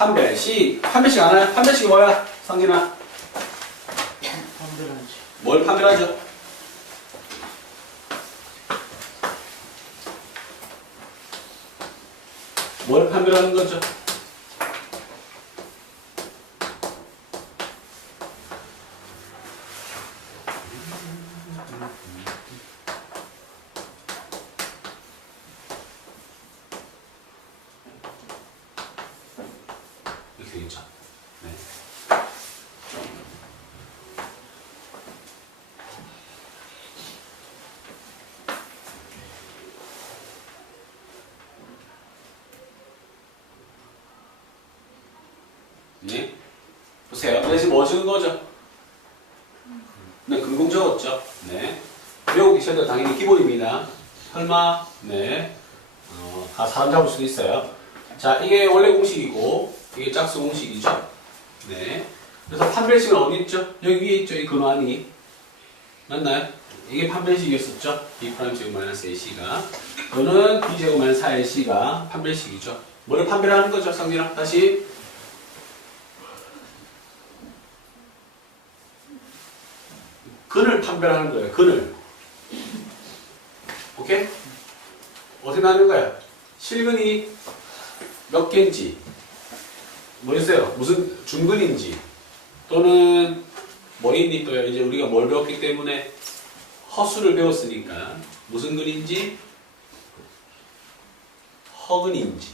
판별식. 판별식 안 해요? 판별식이 뭐야? 성진아. 판별하지. 뭘 판별하죠? 뭘 판별하는 거죠? 이렇게 되겠죠. 네. 네. 보세요. 그래서 뭐 적은 거죠? 네, 금공 적었죠. 네. 외우고 계셔도 당연히 기본입니다. 설마, 네. 어, 다 사람 잡을 수도 있어요. 자, 이게 원래 공식이고, 이게 짝수 공식이죠. 네. 그래서 판별식은 어디 있죠? 여기 위에 있죠, 이 근환이. 맞나요? 이게 판별식이었었죠? b 프라임 제곱 마이너스 ac가. 또는 b 제곱 마이너스 4ac가 판별식이죠. 뭐를 판별하는 거죠, 상진아? 다시. 근을 판별하는 거예요. 근을. 오케이? 어떻게 나는 거야? 실근이 몇 개인지 뭐였어요? 무슨 중근인지 또는 뭐인지 또요. 이제 우리가 뭘 배웠기 때문에 허수를 배웠으니까 무슨 근인지 허근인지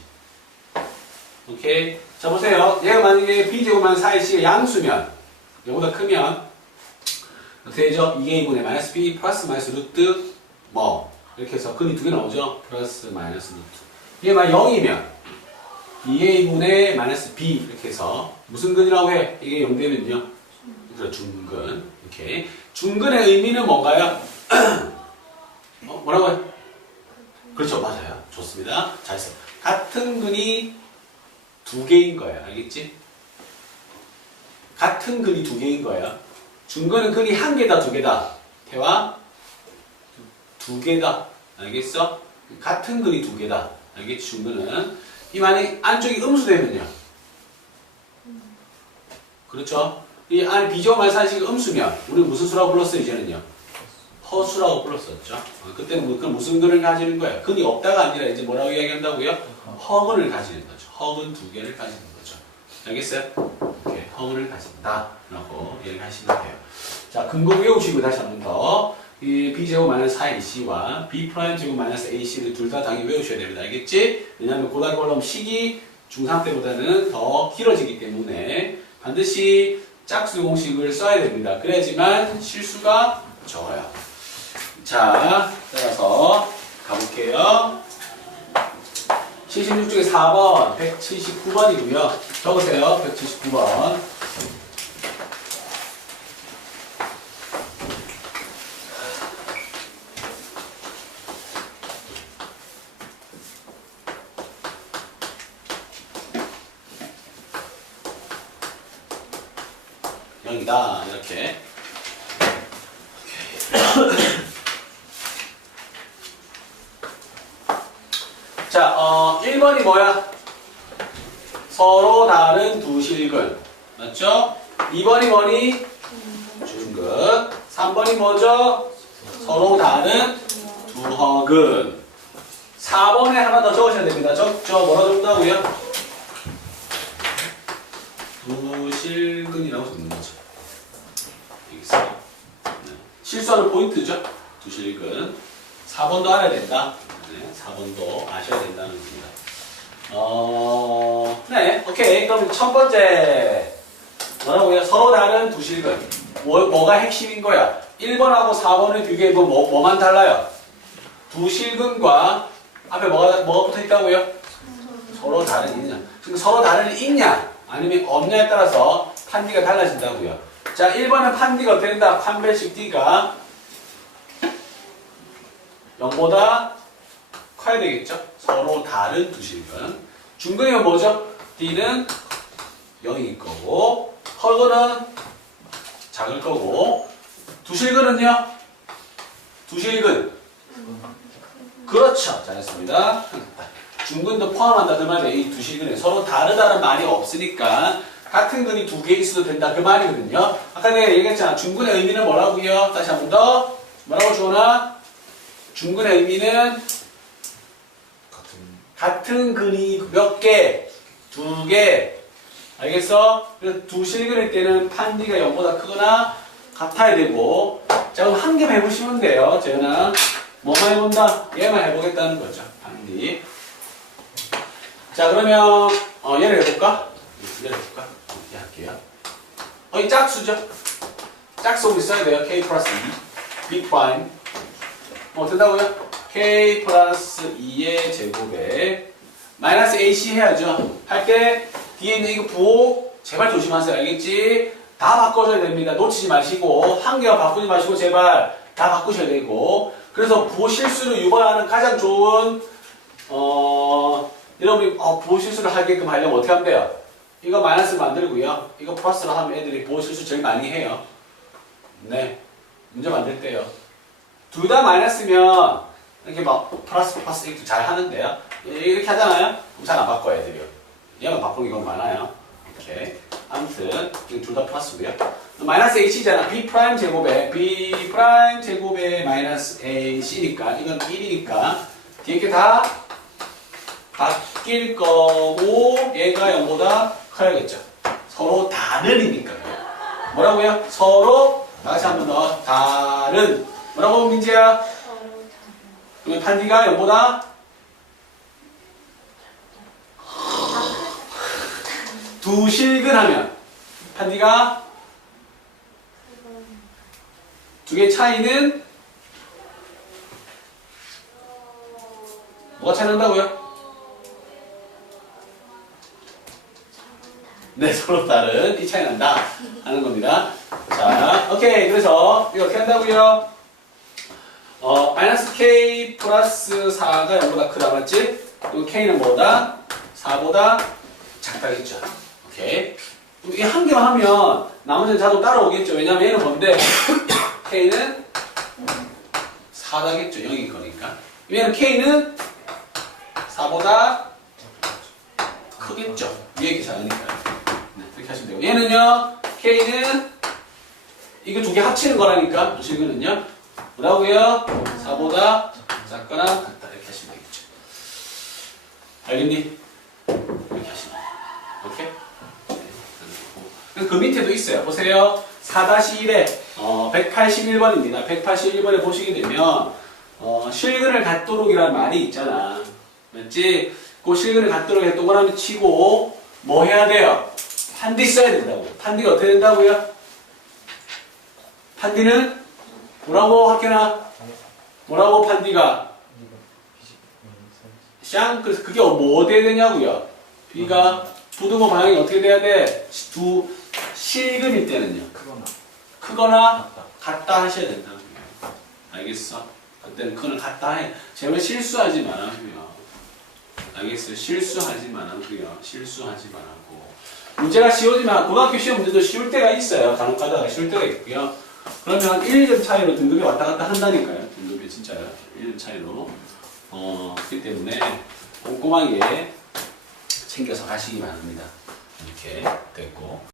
오케이? 자 보세요. 얘가 만약에 b제곱만 4ac가 양수면 얘보다 크면 어떻게 되죠? 2a분의 마이너스 b 플러스 마이너스 루트 뭐 이렇게 해서 근이 두 개 나오죠? 플러스 마이너스 루트 이게 만 0이면 2a분의 마이너스 b 이렇게 해서 무슨 근이라고 해? 이게 0 되면요? 그래서 중근 이렇게 중근의 의미는 뭔가요? 어, 뭐라고 해? 그렇죠 맞아요 좋습니다 잘했어 같은 근이 두 개인 거예요 알겠지? 같은 근이 두 개인 거예요 중근은 근이 한 개다, 두 개다. 태와 두 개다. 알겠어? 같은 근이 두 개다. 알겠지? 중근은. 이 만약 안쪽이 음수되면요. 그렇죠? 이 안에 비제곱 말사식이 음수면 우리 무슨 수라고 불렀어요, 이제는요? 허수라고 불렀었죠. 어, 그때는 뭐- 그 무슨 근을 가지는 거야? 근이 없다가 아니라 이제 뭐라고 이야기한다고요? 허근을 가지는 거죠. 허근 두 개를 가지는 거죠. 알겠어요? 이렇게 허물을 가진다 라고 얘기하시면 돼요. 자 근거 외우시고 다시 한 번 더. 이 b제곱 마이너스 4ac와 b 프라임 제곱 마이너스 ac를 둘 다 당연히 외우셔야 됩니다. 알겠지? 왜냐하면 고등학교 올라오면 시기 중3 때보다는 더 길어지기 때문에 반드시 짝수 공식을 써야 됩니다. 그래야지만 실수가 적어요. 자 따라서 가볼게요 76 중에 4번 179번이고요. 적으세요. 179번. 영이다 이렇게 자, 어, 1번이 뭐야? 서로 다른 두 실근. 맞죠? 2번이 뭐니? 중근. 3번이 뭐죠? 서로 다른 두 허근. 4번에 하나 더 적으셔야 됩니다. 적죠? 뭐라 적는다고요? 두 실근이라고 적는 거죠. 알겠어요? 네. 실수하는 포인트죠? 두 실근. 4번도 알아야 된다. 네, 4번도 아셔야 된다는 겁니다. 어, 네, 오케이. 그럼 첫 번째, 뭐라고요? 서로 다른 두 실근. 뭐, 뭐가 핵심인 거야? 1번하고 4번의 비교해 보면 뭐, 뭐만 달라요? 두 실근과 앞에 뭐가, 뭐가 붙어 있다고요? 서로 다른 있냐? 지금 서로 다른 있냐? 아니면 없냐에 따라서 판디가 달라진다고요. 자, 1번은 판디가 어떻게 된다? 판별식 D가 0보다 커야 되겠죠? 서로 다른 두 실근. 중근이면 뭐죠? D는 0일 거고, 허근은 작을 거고, 두 실근은요? 두 실근. 그렇죠. 잘했습니다. 중근도 포함한다 그 말이에요. 이 두 실근에 서로 다르다는 말이 없으니까 같은 근이 두 개 있어도 된다 그 말이거든요. 아까 내가 얘기했잖아. 중근의 의미는 뭐라고요? 다시 한 번 더. 뭐라고 주원아? 중근의 의미는 같은 근이 몇 개? 두 개. 알겠어? 그래서 두 실근일 때는 판디가 0보다 크거나 같아야 되고 자 그럼 한 개만 해보시면 돼요. 재현아. 뭐만 해본다? 얘만 해보겠다는 거죠. 판디. 자 그러면 어, 얘를 해볼까? 얘를 해볼까? 이렇게 할게요. 어, 이 짝수죠? 짝수 우리 써야 돼요. k 플러스 2. b 프라임. 뭐 된다고요? K 플러스 2의 제곱에 마이너스 ac 해야죠. 할 때 뒤에 있는 이거 부호 제발 조심하세요. 알겠지? 다 바꿔줘야 됩니다. 놓치지 마시고 한 개만 바꾸지 마시고 제발 다 바꾸셔야 되고 그래서 부호 실수를 유발하는 가장 좋은 어 여러분이 어, 부호 실수를 하게끔 하려면 어떻게 하면 돼요? 이거 마이너스 만들고요. 이거 플러스로 하면 애들이 부호 실수 제일 많이 해요. 네. 문제 만들 때요. 둘 다 마이너스면 이렇게 막 플러스 플러스 이렇게 잘 하는데요. 이렇게 하잖아요. 그럼 잘 안 바꿔요, 애들이요. 얘만 바꾸는 경우 많아요. 이렇게. 아무튼 둘 다 플러스고요. 마이너스 h잖아. b 프라임 제곱에 b 프라임 제곱에 마이너스 ac니까 이건 1이니까 뒤에 게다 바뀔 거고 얘가 0보다 커야겠죠. 서로 다른이니까. 뭐라고요? 서로 다시 한 번 더 다른 뭐라고 민지야? 그러면 판디가 0보다 두 실근하면 판디가 두 개 차이는 뭐가 차이 난다고요? 네, 서로 다른 이 차이 난다 하는 겁니다. 자, 오케이. 그래서 어떻게 한다고요? 어, 마이너스 k 플러스 4가 0보다 크다 맞지? 그리고 k는 뭐다? 4보다 작다겠죠. 오케이. 이한 개만 하면 나머지는 자동 따라오겠죠. 왜냐면 얘는 뭔데? k는 4다겠죠. 0인 거니까. 얘는 k는 4보다 크겠죠. 위에 게 작으니까요. 네, 그렇게 하시면 되고. 얘는요, k는 이거 두 개 합치는 거라니까, 실근은요. 뭐라고요? 4보다 작거나 같다. 이렇게 하시면 되겠죠. 알겠니? 이렇게 하시면. 오케이? 네. 그 밑에도 있어요. 보세요. 4-1에 어, 181번입니다. 181번에 보시게 되면 어, 실근을 갖도록 이라는 말이 있잖아. 맞지? 그 실근을 갖도록 해 동그라미 치고 뭐 해야 돼요? 판디 써야 된다고. 판디가 어떻게 된다고요? 판디는 뭐라고 학교나 뭐라고 판디가 샹 그래서 그게 뭐 돼야 되냐고요? B가 부등호 방향이 어떻게 돼야 돼? 두 실근일 때는요. 크거나 크거나 같다. 하셔야 된다고요. 알겠어? 그때는 그는 같다 해. 제발 실수하지 말라고요. 알겠어요? 실수하지 말라고요. 실수하지 말라고. 문제가 쉬워지면 고등학교 시험 문제도 쉬울 때가 있어요. 간혹 가다가 쉬울 때가 있고요. 그러면 1, 2점 차이로 등급이 왔다 갔다 한다니까요. 등급이 진짜요. 1점 차이로. 어, 그렇기 때문에 꼼꼼하게 챙겨서 가시기 바랍니다. 이렇게 됐고.